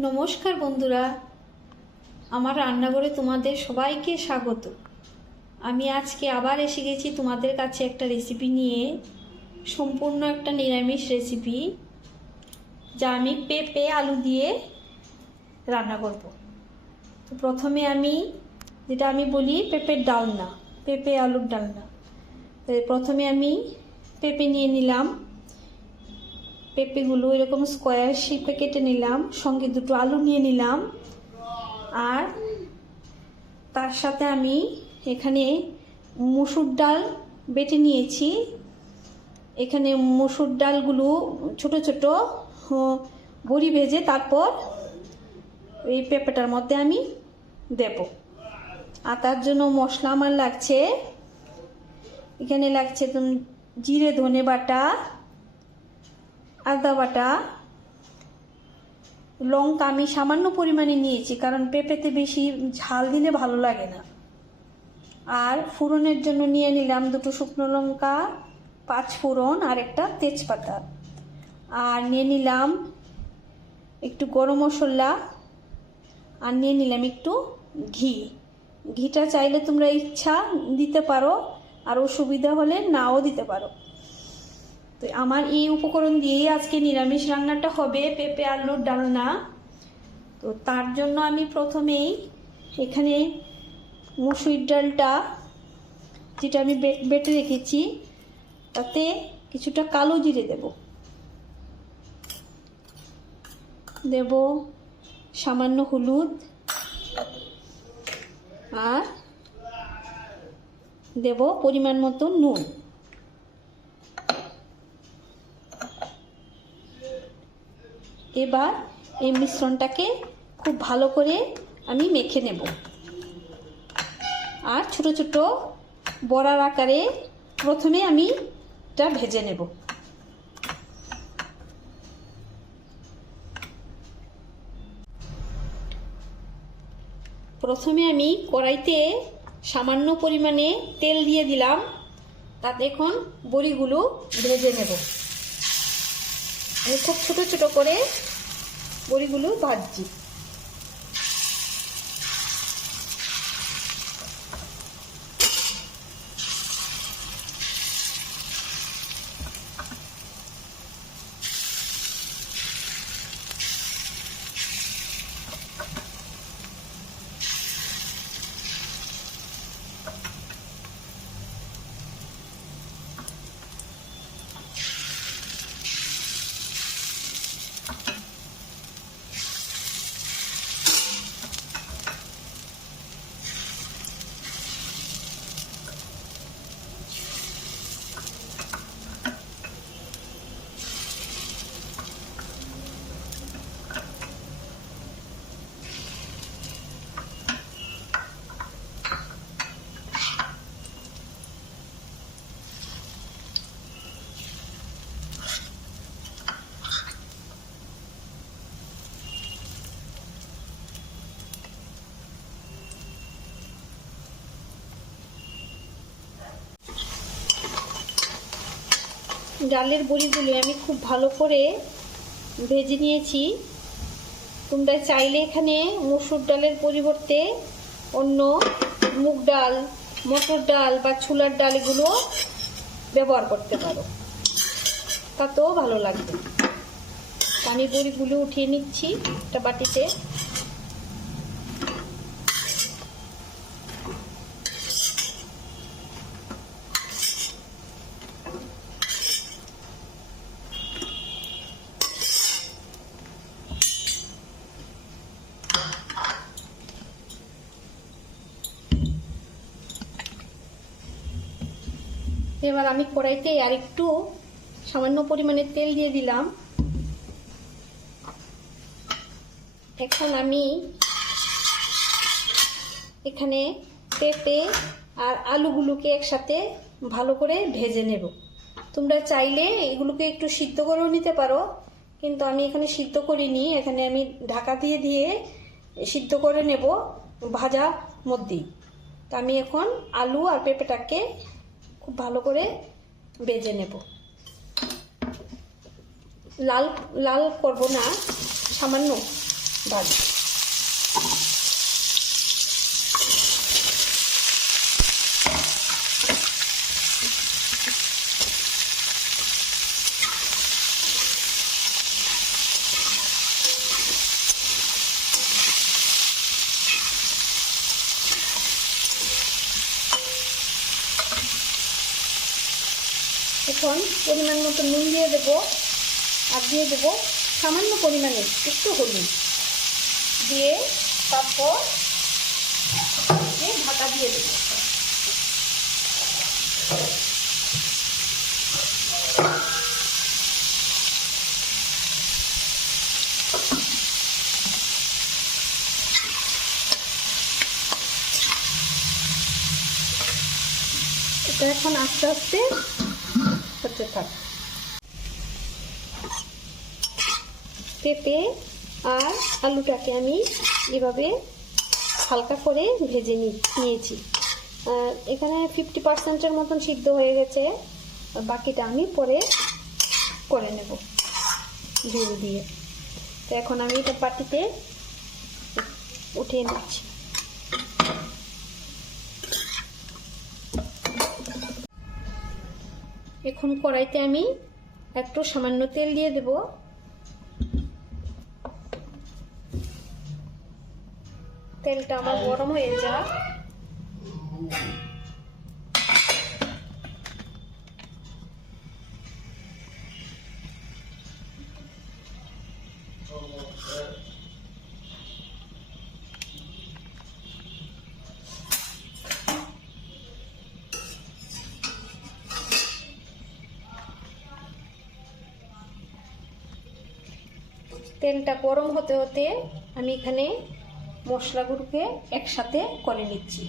নমস্কার বন্ধুরা, আমার রান্নাঘরে তোমাদের সবাইকে স্বাগত। আমি আজকে আবার এসে গেছি তোমাদের কাছে একটা রেসিপি নিয়ে, সম্পূর্ণ একটা নিরামিষ রেসিপি, যা আমি পেঁপে আলু দিয়ে রান্না করব। তো প্রথমে যেটা আমি বলি পেঁপের ডালনা, পেঁপে আলুর ডালনা। তো প্রথমে আমি পেঁপে নিয়ে নিলাম, পেঁপেগুলো এরকম স্কোয়ার শেপে কেটে নিলাম, সঙ্গে দুটো আলু নিয়ে নিলাম, আর তার সাথে আমি এখানে মসুর ডাল বেটে নিয়েছি। এখানে মসুর ডালগুলো ছোট ছোট বড়ি ভেজে তারপর এই পেঁপেটার মধ্যে আমি দেব। আর তার জন্য মশলা আমার লাগছে, এখানে লাগছে জিরে ধনে বাটা, আদা বাটা, লঙ্কা আমি সামান্য পরিমাণে নিয়েছি, কারণ পেঁপেতে বেশি ঝাল দিলে ভালো লাগে না। আর ফোড়নের জন্য নিয়ে নিলাম দুটো শুকনো লঙ্কা, 5 ফোড়ন আর একটা তেজপাতা। আর নিয়ে নিলাম একটু গরম মশলা, আর নিয়ে নিলাম একটু ঘি। ঘিটা চাইলে তোমরা ইচ্ছা দিতে পারো, আর অসুবিধা হলে নাও দিতে পারো। তো আমার এই উপকরণ দিয়েই আজকে নিরামিষ রান্নাটা হবে, পেঁপে আলুর ডালনা। তো তার জন্য আমি প্রথমেই এখানে মসুর ডালটা, যেটা আমি বেটে রেখেছি, তাতে কিছুটা কালো জিরে দেব সামান্য হলুদ, আর দেব পরিমাণ মতো নুন। এবার এই মিশ্রণটাকে খুব ভালো করে আমি মেখে নেব, আর ছোট ছোট বড়ার আকারে প্রথমে আমি এটা ভেজে নেব। প্রথমে আমি কড়াইতে সামান্য পরিমাণে তেল দিয়ে দিলাম, তাতে এখন বড়িগুলো ভেজে নেব। আমি খুব ছোট ছোট করে বড়িগুলো ভাজছি। ডালের বড়িগুলো আমি খুব ভালো করে ভেজে নিয়েছি। তোমরা চাইলে এখানে মসুর ডালের পরিবর্তে অন্য মুগ ডাল, মটর ডাল বা ছোলার ডাল এগুলো ব্যবহার করতে পারো, তাতেও ভালো লাগবে। আমি বড়িগুলো উঠিয়ে নিচ্ছি একটা বাটিতে। এবার আমি কড়াইতে আর একটু সামান্য পরিমাণে তেল দিয়ে দিলাম। এখন আমি এখানে পেঁপে আর আলুগুলোকে একসাথে ভালো করে ভেজে নেব। তোমরা চাইলে এগুলোকে একটু সিদ্ধ করেও নিতে পারো, কিন্তু আমি এখানে সিদ্ধ করিনি। এখানে আমি ঢাকা দিয়ে দিয়ে সিদ্ধ করে নেব ভাজা মধ্যেই। তো আমি এখন আলু আর পেঁপেটাকে খুব ভালো করে ভেজে নেব। লাল লাল করব না, সামান্য ভাজি। এখন পরিমাণ মতো নুন দিয়ে দেবো, আর দিয়ে দেবো সামান্য পরিমাণে একটু হলুদ দিয়ে, তারপর ঢাকা দিয়ে দেবো। এটা এখন আস্তে আস্তে হতে থাক। পেঁপে আর আলুটাকে আমি এভাবে হালকা করে ভেজে নিয়েছি। আর এখানে 50%-এর মতন সিদ্ধ হয়ে গেছে, আর বাকিটা আমি পরে করে নেব ঝোল দিয়ে। তো এখন আমি এটা বাটিতে উঠিয়ে নিচ্ছি। এখন কড়াইতে আমি একটু সামান্য তেল দিয়ে দেব। তেলটা আমার গরম হয়ে যাক। তেলটা গরম হতে হতে আমি এখানে মশলাগুলোকে একসাথে করে নিচ্ছি।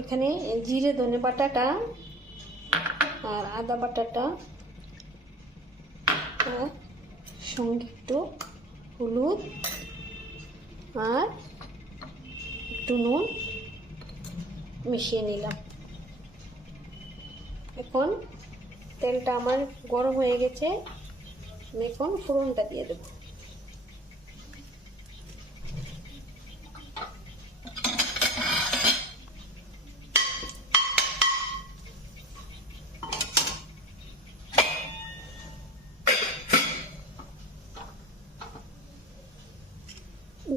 এখানে জিরে ধনে বাটাটা আর আদা বাটাটা আর সঙ্গে একটু হলুদ আর একটু নুন মিশিয়ে নিলাম। এখন তেলটা আমার গরম হয়ে গেছে, আমি এখন ফোড়নটা দিয়ে দেব।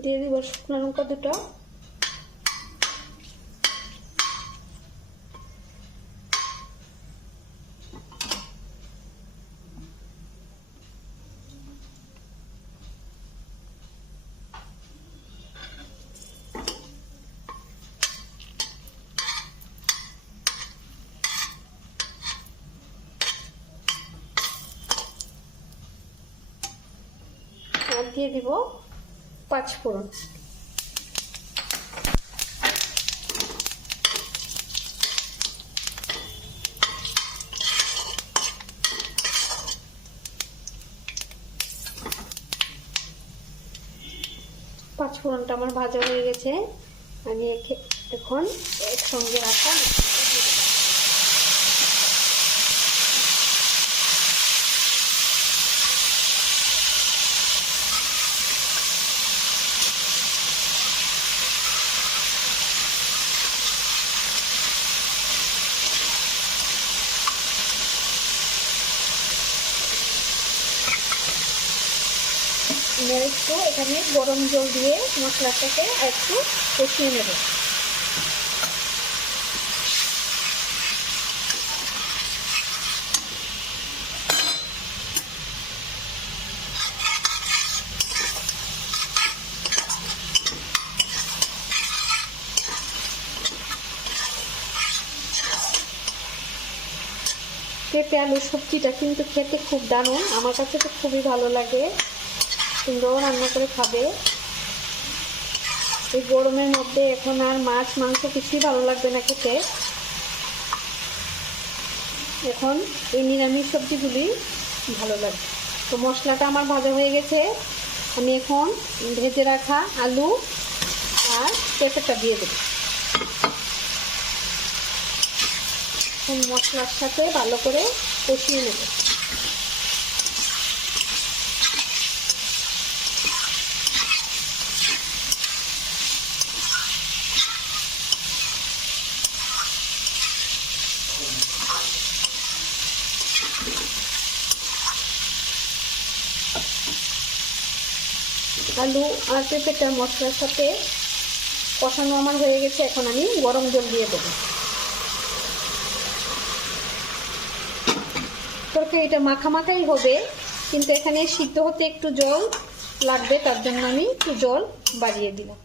দিয়ে দিব শুকনো লঙ্কা দুটো, আর দিয়ে দিব 5 ফোড়ন। পাঁচফোড়নটা আমার ভাজা হয়ে গেছে, আমি এখন একসঙ্গে রাখা একটু এখানে গরম জল দিয়ে মশলাটাকে একটু কষিয়ে নেব। পেঁপে আলুর সবজিটা কিন্তু খেতে খুব দারুণ, আমার কাছে তো খুবই ভালো লাগে। তোমরাও রান্না করে খাবে। এই গরমের মধ্যে এখন আর মাছ মাংস কিছুই ভালো লাগবে না খেতে। এখন এই নিরামিষ সবজিগুলি ভালো লাগবে। তো মশলাটা আমার ভাজা হয়ে গেছে, আমি এখন ভেজে রাখা আলু আর পেঁপেটা দিয়ে দেব। এখন মশলার সাথে ভালো করে কষিয়ে নেব। আলু আর পেঁপেটা মশলার সাথে কষানো আমার হয়ে গেছে। এখন আমি গরম জল দিয়ে দেবো। তরকারিটা মাখা মাখাই হবে, কিন্তু এখানে সিদ্ধ হতে একটু জল লাগবে, তার জন্য আমি একটু জল বাড়িয়ে দিলাম।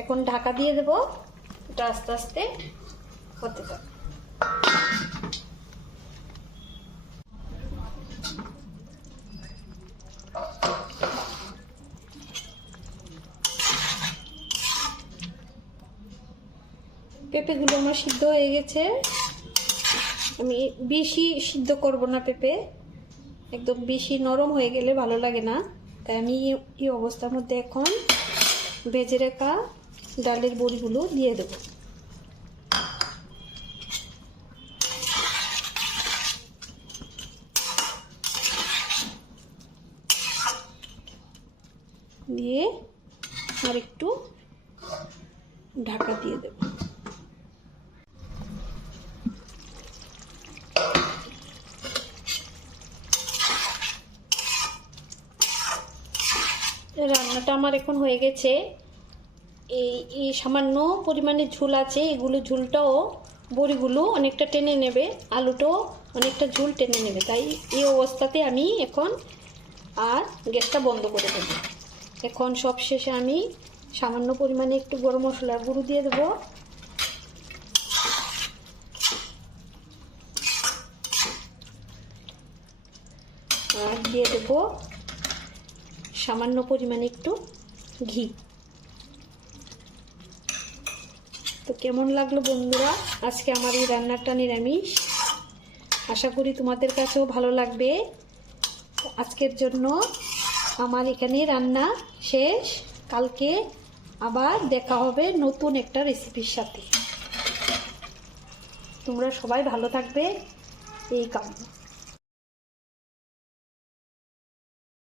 এখন ঢাকা দিয়ে দেবো, এটা আস্তে আস্তে হতে থাকবে। পেঁপেগুলো আমার সিদ্ধ হয়ে গেছে। আমি বেশি সিদ্ধ করব না, পেঁপে একদম বেশি নরম হয়ে গেলে ভালো লাগে না, তাই আমি এই অবস্থার মধ্যে এখন ভেজে রাখা ডালের বড়িগুলো দিয়ে দেবো। দিয়ে আর একটু ঢাকা দিয়ে দেব। রান্নাটা আমার এখন হয়ে গেছে। এই সামান্য পরিমাণে ঝোল আছে, এগুলো ঝোলটাও বড়িগুলো অনেকটা টেনে নেবে, আলুটাও অনেকটা ঝোল টেনে নেবে, তাই এই অবস্থাতে আমি এখন আর গ্যাসটা বন্ধ করে দেব। এখন সব শেষে আমি সামান্য পরিমাণে একটু গরম মশলার গুঁড়ো দিয়ে দেবো। আর দিয়ে দেবো সামান্য পরিমাণে একটু ঘি। তো কেমন লাগলো বন্ধুরা আজকে আমার এই রান্নাটা নিরামিষ, আশা করি তোমাদের কাছেও ভালো লাগবে। আজকের জন্য আমার এখানে রান্না শেষ, কালকে আবার দেখা হবে নতুন একটা রেসিপির সাথে। তোমরা সবাই ভালো থাকবে, এই কামনা।